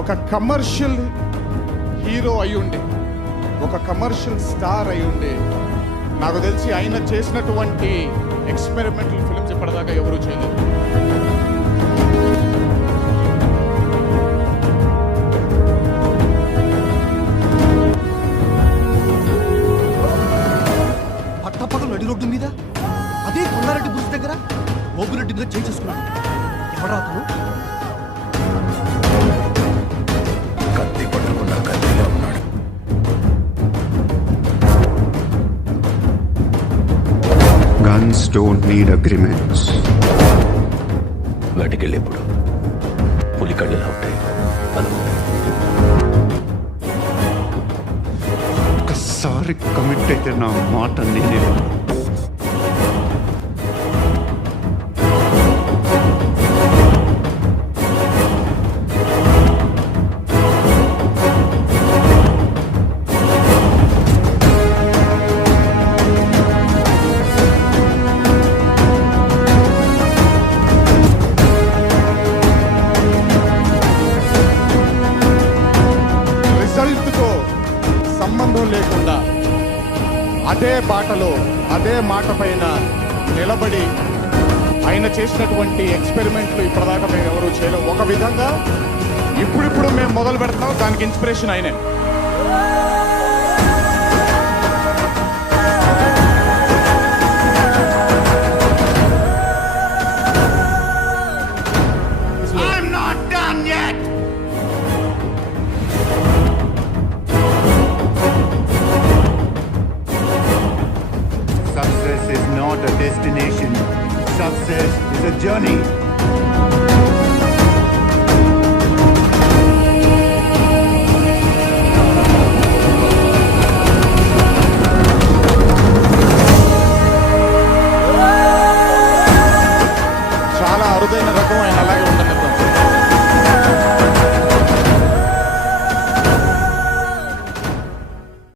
ఒక commercial hero అయ్యుండి, ఒక కమర్షియల్ స్టార్ అయ్యుండి, నాకు తెలిసి ఆయన చేసినటువంటి ఎక్స్పెరిమెంటల్ ఫిల్మ్స్ ఇప్పటిదాకా ఎవరూ చేయలేదు. పట్టపగలు నడి రోడ్డు మీద అదే కొండారెడ్డి బుస్ దగ్గర ఓబురెడ్డి మీద చేయి చేసుకున్నాడు. ఎవడా అతను? కత్తి పట్టుకున్న కత్తిలో ఉన్నాడు. Guns don't need agreements. వేటకెళ్ళేప్పుడు పులి కళ్ళలా ఉంటాయి. ఒక్కసారి కమిట్ అయితే నా మాట నేనే. రిజల్ట్తో సంబంధం లేకుండా అదే బాటలో అదే మాట పైన నిలబడి ఆయన చేసినటువంటి ఎక్స్పెరిమెంట్లు ఇప్పటిదాకా మేము ఎవరు చేయలేము. ఒక విధంగా ఇప్పుడిప్పుడు మేము మొదలు పెడుతున్నాం, దానికి ఇన్స్పిరేషన్ ఆయనే.